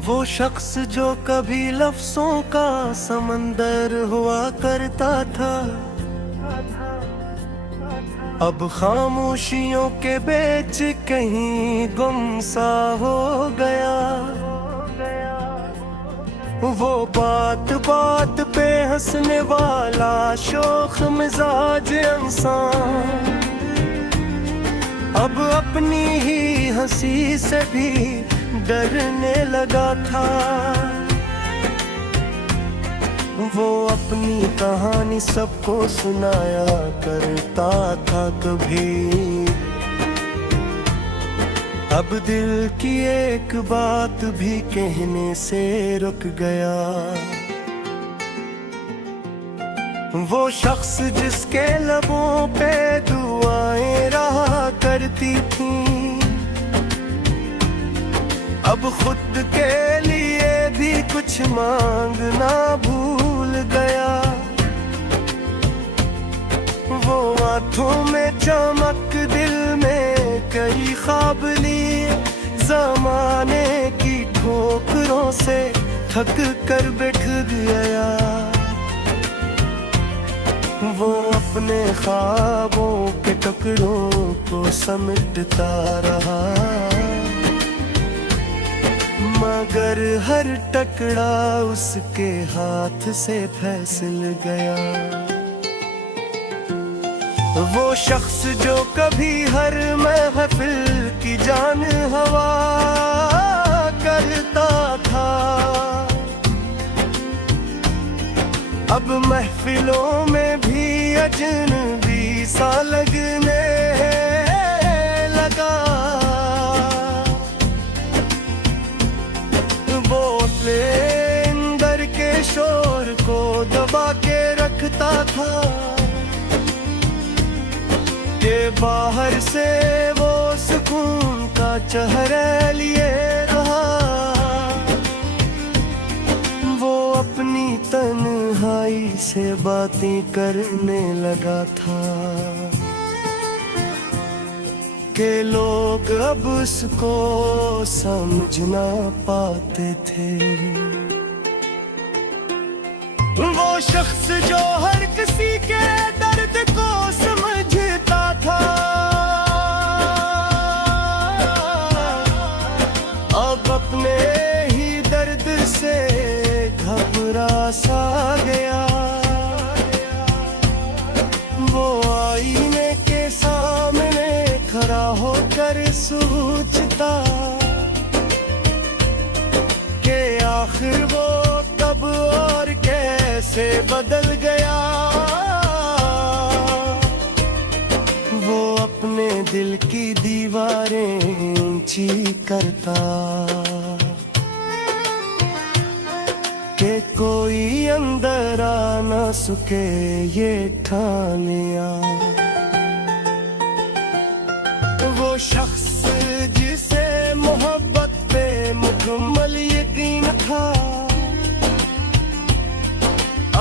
वो शख्स जो कभी लफ्जों का समंदर हुआ करता था, अब खामोशियों के बीच कहीं गुमसा हो गया। वो बात बात पे हंसने वाला शोख मिजाज इंसान अब अपनी ही हंसी से भी डरने लगा था। वो अपनी कहानी सबको सुनाया करता था कभी, अब दिल की एक बात भी कहने से रुक गया। वो शख्स जिसके लबों पे दुआएं रहा करती थीं, अब खुद के लिए भी कुछ मांगना भूल गया। वो आंखों में चमक, दिल में कई ख्वाब लिए, ज़माने की ठोकरों से थक कर बैठ गया। वो अपने ख्वाबों के टुकड़ों को समेटता रहा, मगर हर टकरा उसके हाथ से फिसल गया। वो शख्स जो कभी हर महफिल की जान हवा करता था, अब महफिलों में भी अजनबी सा लगने लगा। बोले अंदर के शोर को दबा के रखता था, के बाहर से वो सुकून का चेहरा लिए रहा। वो अपनी तन्हाई से बातें करने लगा था, के लोग अब उसको समझ ना पाते थे। वो शख्स जो हर किसी के दर्द को समझता था, अब अपने ही दर्द से घबरा सा गया। वो आईने के सामने खड़ा होकर सोचता कि आखिर वो कब और कैसे बदल गया। वो अपने दिल की दीवारें ऊंची करता कि कोई अंदर आ ना सके ये ठान लिया। वो शख्स जिसे मोहब्बत पे मुकम्मल यकीन था,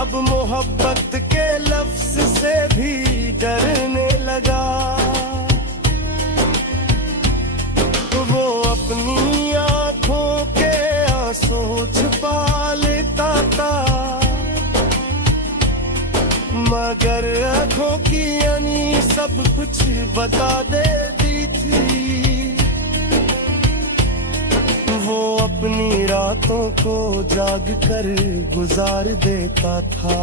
अब मोहब्बत के लफ्ज से भी डरने लगा। वो अपनी आंखों के आंसू छुपा लेता था, मगर आंखों की यानी सब कुछ बता देती थी। वो अपनी रातों को जाग कर गुजार देता था,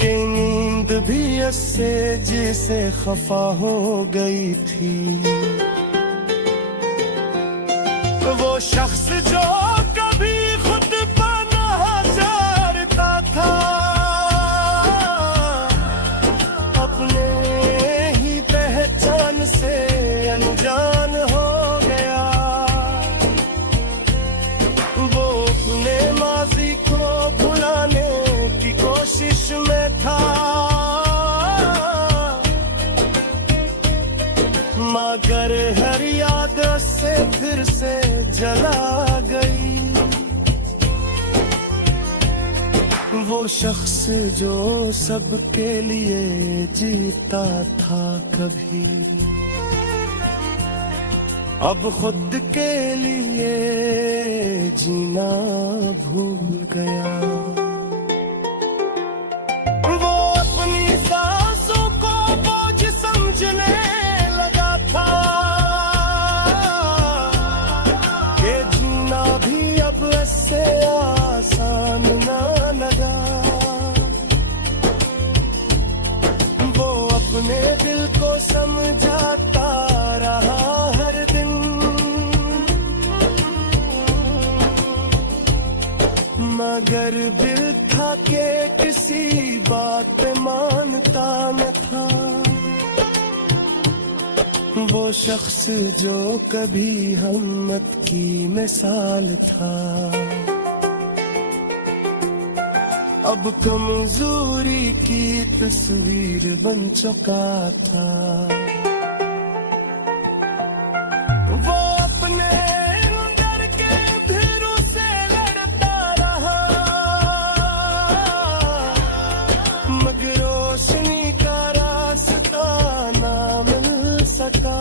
कि नींद भी उससे जिसे खफा हो गई थी। वो शख्स जो कभी खुद पनाह चाहता था, अपने ही पहचान से अनजान हो गया। वो अपने माजी को भुलाने की कोशिश में था, मगर हर याद से फिर से जला गई। वो शख्स जो सबके लिए जीता था कभी, अब खुद के लिए जीना भूल गया। वो अपनी सांसों को बोझ समझने लगा था कि जीना भी अब ऐसे आसान ना लगा। वो अपने दिल को समझाता रहा हर दिन, मगर दिल था के किसी बात पे मानता न था। वो शख्स जो कभी हिम्मत की मिसाल था, अब कमजोरी की तस्वीर बन चुका था। वो अपने अंदर के अंधेरों से लड़ता रहा, मगर रोशनी का रास्ता ना मिल सका।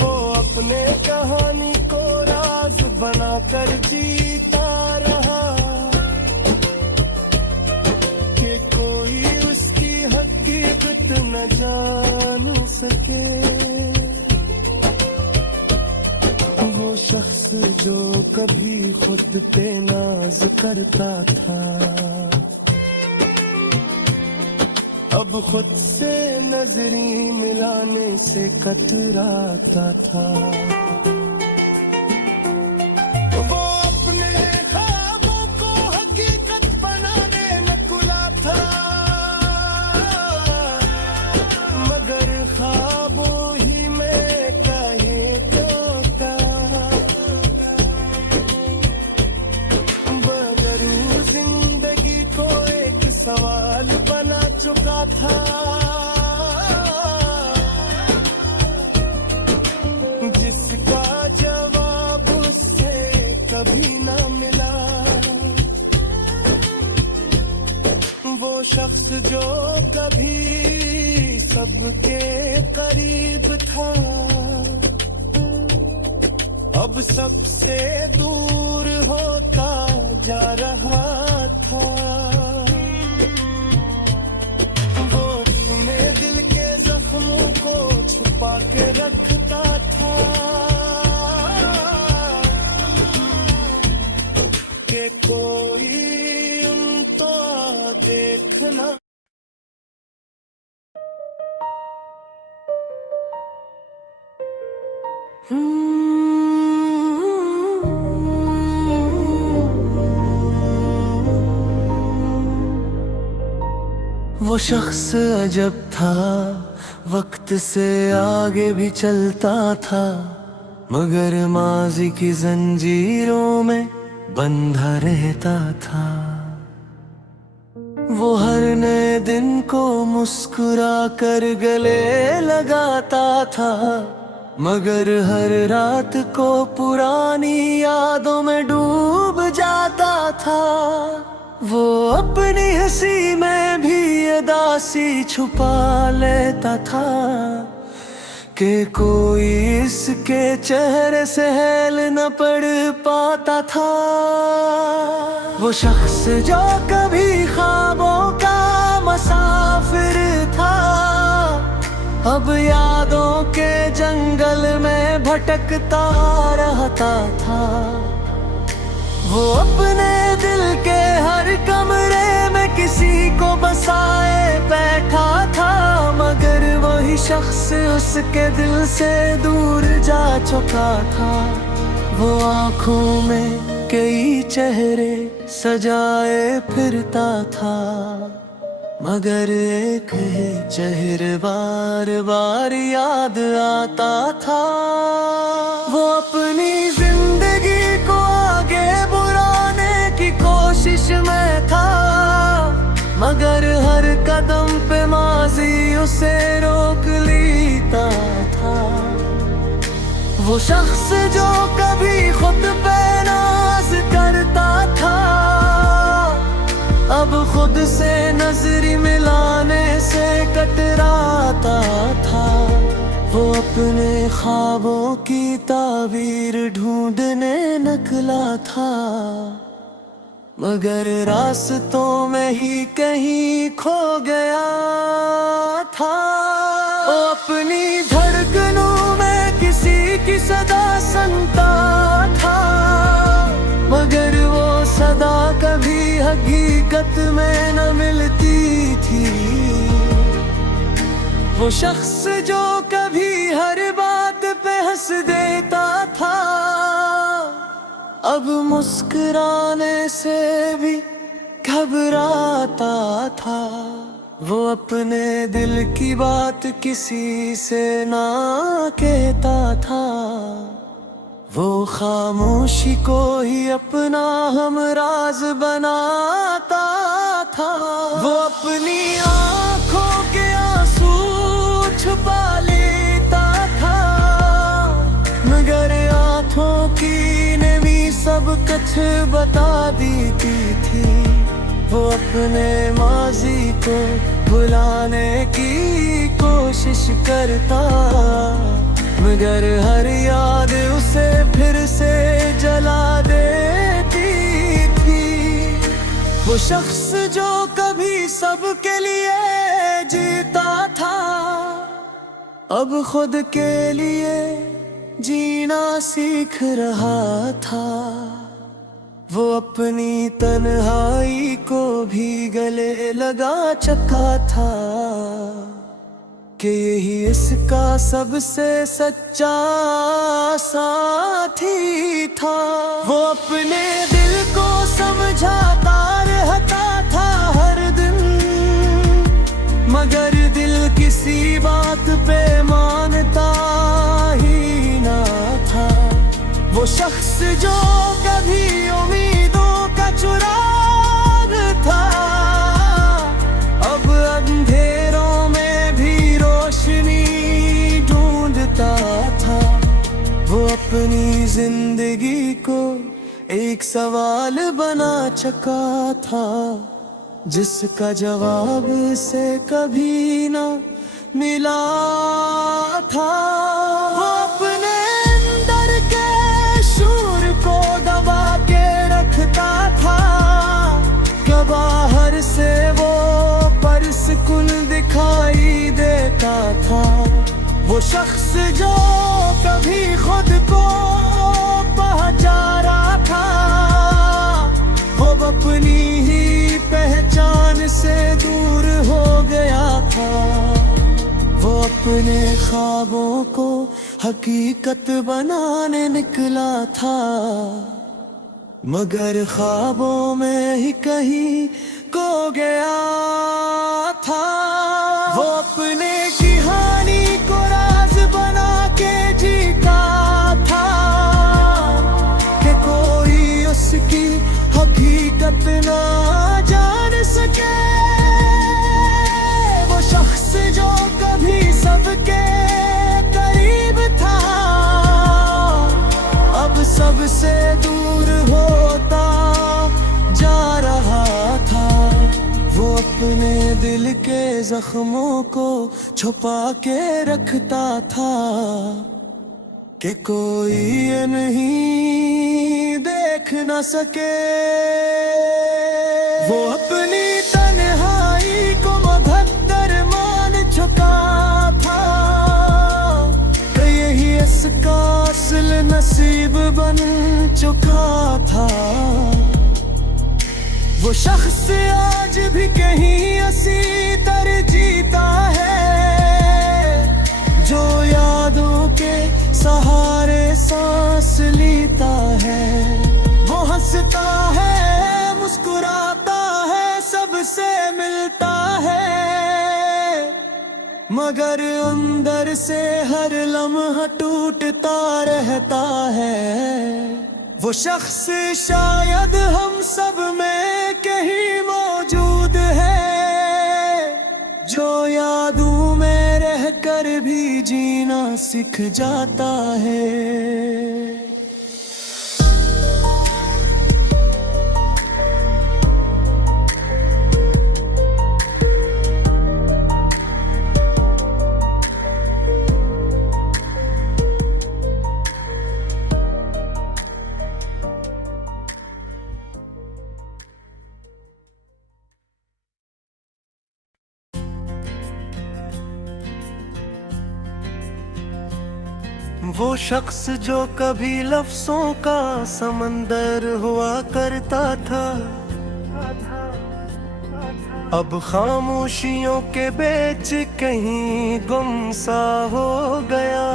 वो अपने कहानी को राज बनाकर जीता रहा कि कोई उसकी हकीकत न जान सके। वो शख्स जो कभी खुद पे नाज करता था, अब खुद से नजरी मिलाने से कतराता था। वो अपने ख्वाबों को हकीकत बनाने न खुला था, मगर ख्वाबों ही में कहे तोता। मगर जिंदगी को एक सवाल बना चुका था, जिसका जवाब उससे कभी ना मिला। वो शख्स जो कभी सबके करीब था, अब सबसे दूर होता जा रहा था। वो अपने दिल के जख्मों को छुपा के रखता था कि कोई उनको देखना। वो शख्स अजब था, वक्त से आगे भी चलता था, मगर माजी की जंजीरों में बंधा रहता था। वो हर नए दिन को मुस्कुरा कर गले लगाता था, मगर हर रात को पुरानी यादों में डूब जाता था। वो अपनी हंसी में भी उदासी छुपा लेता था कि कोई इसके चेहरे से हेल न पड़ पाता था। वो शख्स जो कभी ख्वाबों का मुसाफिर था, अब यादों के जंगल में भटकता रहता था। वो अपने दिल के हर कमरे में किसी को बसाए बैठा था, मगर वही शख्स उसके दिल से दूर जा चुका था। वो आँखों में कई चेहरे सजाए फिरता था, मगर एक ही चेहरा बार बार याद आता था। वो अपनी जिंदगी को आगे बढ़ाने की कोशिश में था, मगर हर कदम पे माजी उसे रोक लेता था। वो शख्स जो कभी खुद पे नाज करता था, अब खुद से नजर मिलाने से कतराता था। अपने ख्वाबों की ताबीर ढूंढने निकला था, मगर रास्तों में ही कहीं खो गया था। वो अपनी धड़कनों में किसी की सदा सुनता था, मगर वो सदा कभी हकीकत में न मिलती थी। वो शख्स जो कभी हर बात पे हंस देता था, अब मुस्कुराने से भी घबराता था। वो अपने दिल की बात किसी से ना कहता था, वो खामोशी को ही अपना हमराज बनाता था। वो अपनी आँखों के आंसू छुपा लेता था, मगर आँखों की नमी सब कुछ बता देती थी। वो अपने माजी को भुलाने की कोशिश करता, मगर हर याद उसे फिर से जला देती थी। वो शख्स जो कभी सबके लिए जीता था, अब खुद के लिए जीना सीख रहा था। वो अपनी तन्हाई को भी गले लगा चुका था, कि यही इसका सबसे सच्चा साथी था। वो अपने दिल को समझाता रहता था हर दिन, मगर दिल किसी बात पे मानता ही ना था। वो शख्स जो कभी उम्मीदों का चुराग था, अब अंधेरों में भी रोशनी ढूंढता था। वो अपनी जिंदगी को एक सवाल बना चुका था, जिसका जवाब से कभी ना मिला था। वो अपने अंदर के शूर को दबा के रखता था, कि बाहर से वो परसकुन दिखाई देता था। वो शख्स जो कभी खुद को पहचाना था, वो अपनी ही पहचान से दूर हो गया था। वो अपने ख्वाबों को हकीकत बनाने निकला था, मगर ख्वाबों में ही कहीं खो गया था। वो अपने कहानी को राज बना के जीता था, कि कोई उसकी हकीकत ना जान सके। वो शख्स जो कभी सबके करीब था, अब सबसे दूर होता जा रहा था। वो अपने दिल के जख्मों को छुपा के रखता था, कि कोई ये नहीं देख न सके। वो अपनी तन्हाई को मुक़द्दर मान चुका था, कि यही इसका असल नसीब बन चुका था। वो शख्स आज भी कहीं असी तर जीता है, जो यादों के सहारे सांस लेता है। वो हंसता है, मुस्कुराता है, सबसे मिलता है, मगर अंदर से हर लम्हा टूटता रहता है। वो शख्स शायद हम सब में कहीं मौजूद है, जो यादों में रहकर भी जीना सीख जाता है। वो शख्स जो कभी लफ्जों का समंदर हुआ करता था, अब खामोशियों के बीच कहीं गुम सा हो गया।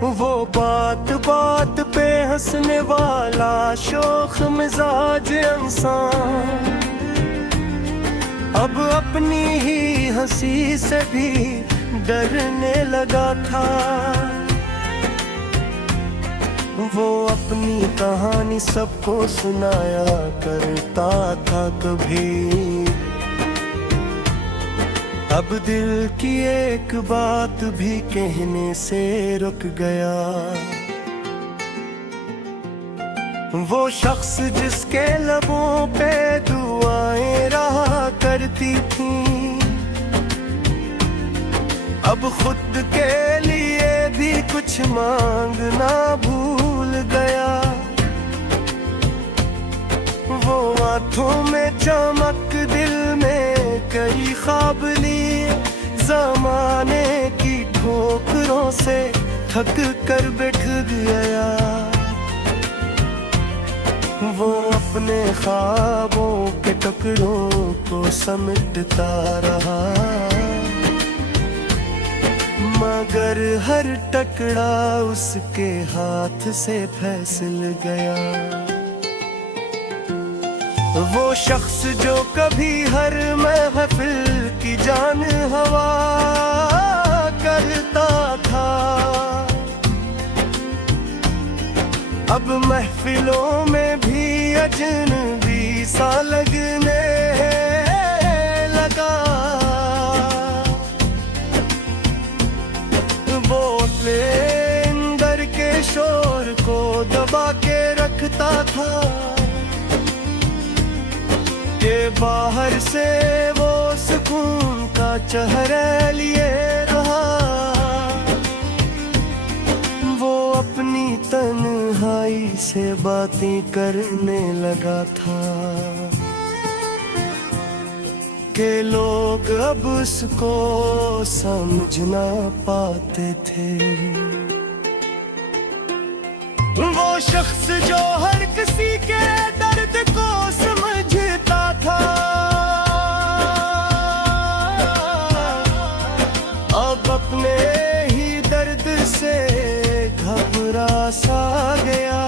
वो बात बात पे हंसने वाला शोख मिजाज इंसान अब अपनी ही हंसी से भी डरने लगा था। वो अपनी कहानी सबको सुनाया करता था कभी, अब दिल की एक बात भी कहने से रुक गया। वो शख्स जिसके लबों पे दुआएं रहा करती थी, अब खुद के लिए भी कुछ मांगना भूल गया। वो आंखों में चमक, दिल में कई ख्वाब लिए, ज़माने की ठोकरों से थक कर बैठ गया। वो अपने ख्वाबों के टुकड़ों को समेटता रहा, मगर हर टुकड़ा उसके हाथ से फिसल गया। वो शख्स जो कभी हर महफिल की जान हवा करता था, अब महफिलों में भी अजनबी सा लगने लगा। वो अपने अंदर के शोर को दबा के रखता था कि बाहर से वो सुकून का चेहरा लिए रहा। वो अपनी तन्हाई से बातें करने लगा था कि लोग अब उसको समझ ना पाते थे। वो शख्स जो हर किसी के दर्द को समझता था, अब अपने ही दर्द से घबरा सा गया।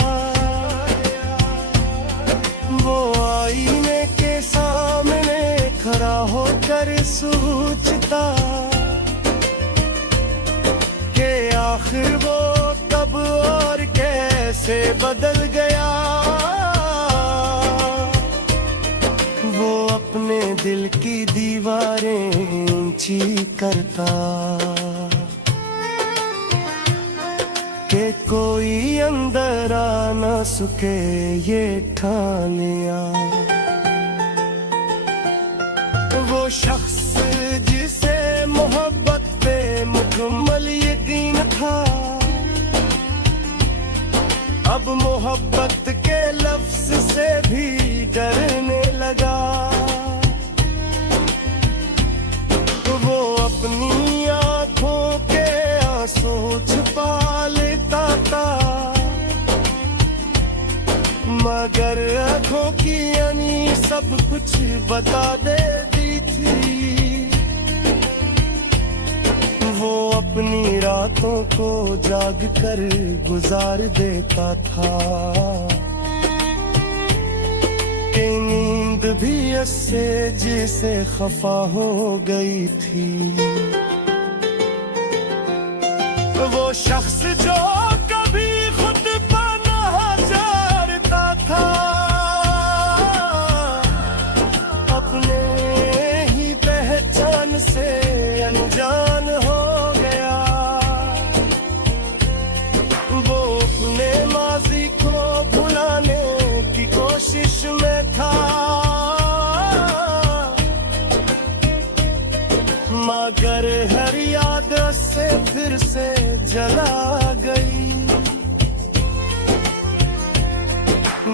वो आईने के सामने खड़ा होकर सोचता कि आखिर वो कब और कैसे बदल गया। वो अपने दिल की दीवारें ऊंची करता कि कोई अंदर आ न सके, ये ठान लिया। वो शख्स जिसे मोहब्बत पे मुकम्मल यकीन था, अब मोहब्बत के लफ्ज से भी डरने लगा। वो अपनी आंखों के आंसू छुपा लेता था, मगर आंखों की यानी सब कुछ बता देती थी। वो अपनी रातों को जाग कर गुजार देता था कि नींद भी उससे जिसे खफा हो गई थी। वो शख्स जो कभी खुद पनाह चाहता था, अपने ही पहचान से अनजान हो गया। वो अपने माजी को भुलाने की कोशिश में था, मगर हर याद से फिर से जला गई।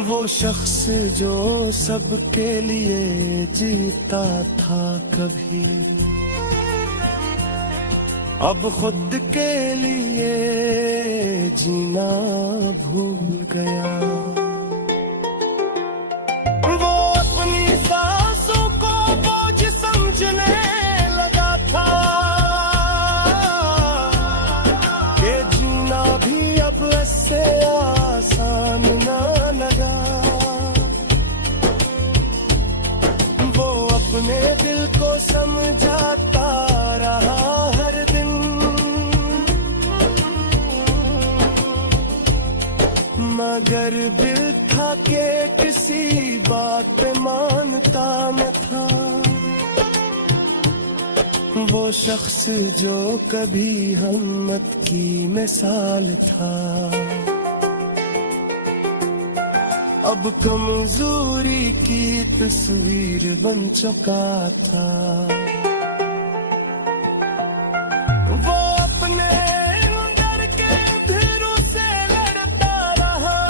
वो शख्स जो सबके लिए जीता था कभी, अब खुद के लिए जीना भूल गया। वो अपनी सांसों को बोझ समझने लगा था कि जीना भी अब ऐसे आसान ना लगा। वो अपने दिल को समझाता रहा हर दिन, मगर दिल था के किसी बात पे मानता न था। वो शख्स जो कभी हिम्मत की मिसाल था, अब कमजोरी की तस्वीर बन चुका था। वो अपने अंदर के अंधेरों से लड़ता रहा,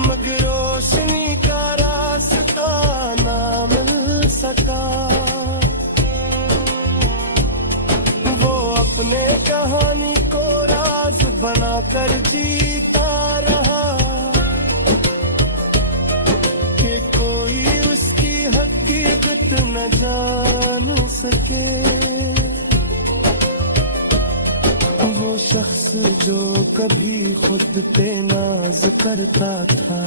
मगर रोशनी का रास्ता ना मिल सका। वो अपने कहानी को राज बनाकर जीता रहा कि कोई उसकी हकीकत न जान सके। वो शख्स जो कभी खुद पे नाज करता था,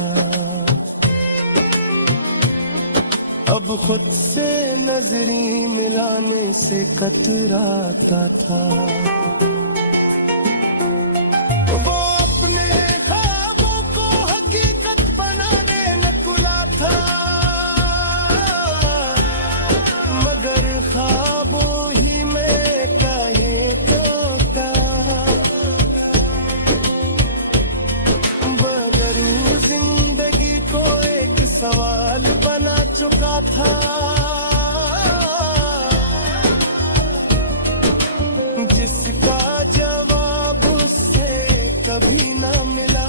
अब खुद से नजरी मिलाने से कतराता था। वो अपने ख्वाबों को हकीकत बनाने न तुला था, मगर ख्वाबों ही में कहे टूटा। मगर जिंदगी को एक सवाल बना चुका था, जिसका जवाब उससे कभी ना मिला।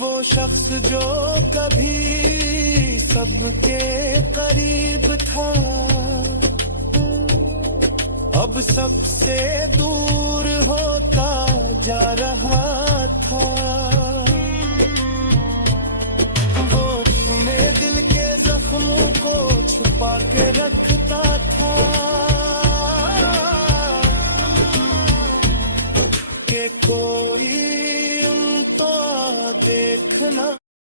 वो शख्स जो कभी सबके करीब था, अब सबसे दूर होता जा रहा था। वो अपने दिल के जख्मों को छुपा के रखता था कि कोई तो देखना